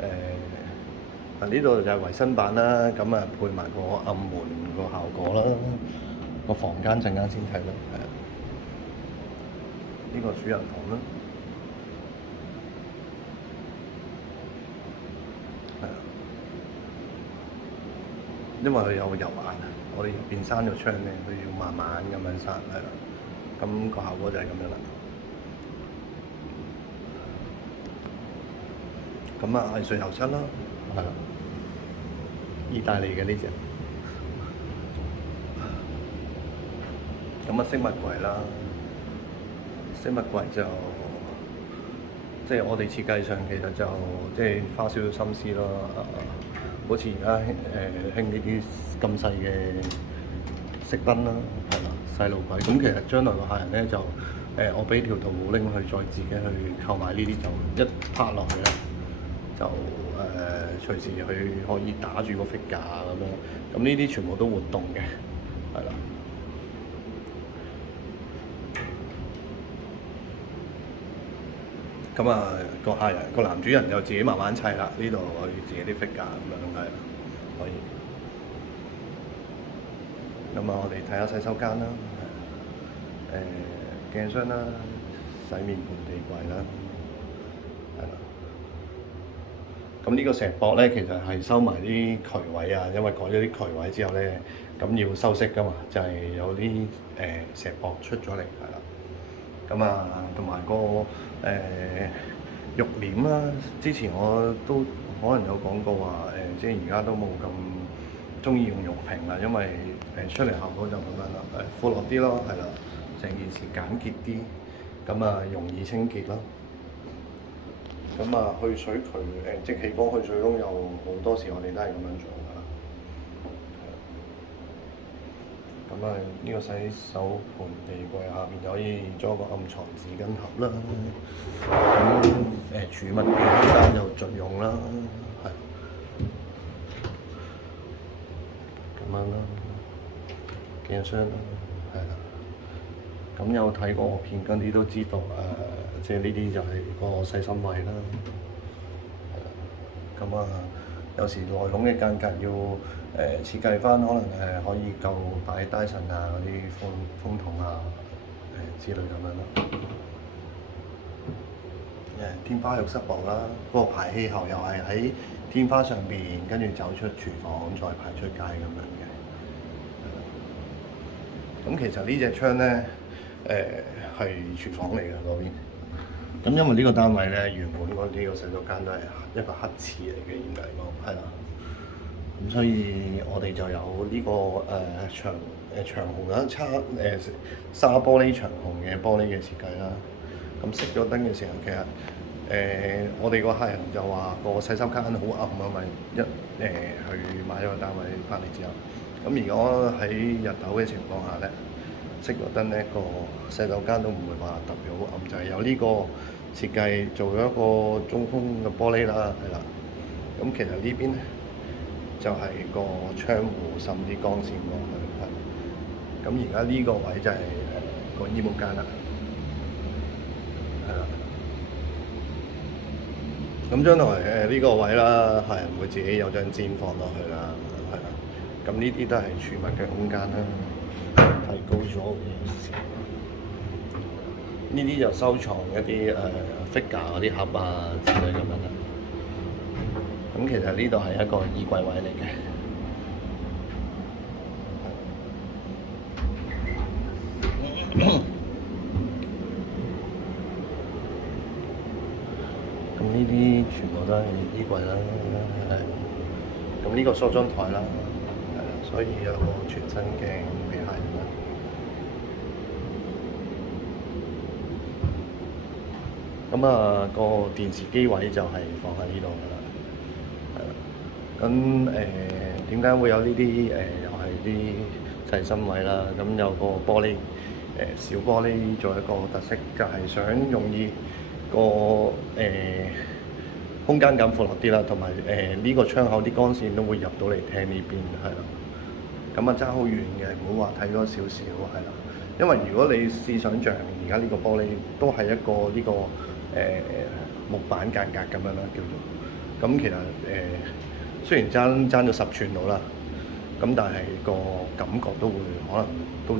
呢度就係維新版啦，咁啊配埋個暗門個效果啦，個房間陣間先睇啦，係啊，呢個主人房啦，係啊，因為佢有油壓啊，我哋入邊閂咗窗咧，佢要慢慢咁樣閂，係啦，咁個效果就係咁樣啦。咁啊，藝術油漆啦，係啦，意大利嘅呢隻。咁啊，飾物櫃啦，飾物櫃就即係我哋設計上其實就即係花少少心思咯。好似而家興呢啲咁細嘅熄燈啦，係啦，細路櫃。咁其實將來個客人咧就我俾條圖拎去再自己去購買呢啲就一拍落去咧，就隨時佢可以打住個 figure 咁樣。咁呢啲全部都活動嘅，係啦。咁啊，個客人個男主人就自己慢慢砌啦，呢度可以自己啲 figure 咁樣係啦，可以。咁啊，我哋睇下洗手間啦，鏡箱啦，洗面盆地櫃啦，係啦。咁呢個石膊咧，其實係收埋啲渠位啊，因為改咗啲渠位之後咧，咁要修飾噶嘛，就係有啲石膊出咗嚟，係啦。咁啊，同埋個浴簾啦，之前我都可能有講過話即係而家都冇咁中意用浴屏啦，因為出嚟效果就咁樣啦，闊落啲咯，係啦，成件事簡潔啲，咁啊容易清潔咯。咁啊去水渠即氣缸去水窿有好多時我哋都係咁樣做㗎啦。咁啊，呢個洗手盆地櫃下邊就可以裝個暗藏紙巾盒啦。咁儲物嘅空間就盡用啦，係咁樣啦。鏡箱啦，係啦。咁有睇過我片嗰啲都知道即係呢啲就係個細心位啦。係啦。咁啊，有時內籠嘅間隔要設計翻，可能可以夠擺 Dyson 啊嗰啲風筒啊之類咁樣咯。天花浴室部啦，嗰個排氣喉又係喺天花上邊，跟住走出廚房再排出街咁樣嘅。咁其實呢隻窗咧係廚房嚟嘅嗰邊。咁因為呢個單位咧原本嗰啲個洗手間都係一個黑廁嚟嘅，嚴格嚟講係啦。咁所以我哋就有呢個長虹啦，紗玻璃長虹嘅玻璃嘅設計啦。咁熄咗燈嘅時候，其實我哋個客人就話個洗手間好暗啊嘛，去買咗個單位翻嚟之後，咁如果喺日頭嘅情況下咧，熄咗燈咧，個洗手間都唔會話特別好暗，就係有呢個設計做咗一個中空嘅玻璃啦，係啦。咁其實呢邊咧就係個窗戶滲啲光線落去，係。咁而家呢個位就係個衣帽間啦，係啦。咁將來呢個位啦，客人會自己有張氈放落去啦，係啦。咁呢啲都係儲物嘅空間啦，提高咗嘅。呢啲就收藏一啲figure 嗰啲盒啊之類咁樣啦。咁其實呢度係一個衣櫃位嚟嘅。咁呢啲全部都係衣櫃啦，係。咁呢個梳妝台啦，係啦，所以有個全身鏡俾客人啦。咁啊，個電視機位就係放喺呢度㗎啦，係啦。咁點解會有呢啲又係啲細心位啦？咁有個玻璃小玻璃做一個特色，就係想容易個空間感闊落啲啦，同埋呢個窗口啲光線都會入到嚟廳呢邊，係啦。咁啊爭好遠嘅，唔好話睇多少少，係啦。因為如果你試想像而家呢個玻璃都係一個呢個木板間隔咁樣啦，叫做咁其實雖然爭咗10寸到啦，咁但係個感覺都會可能都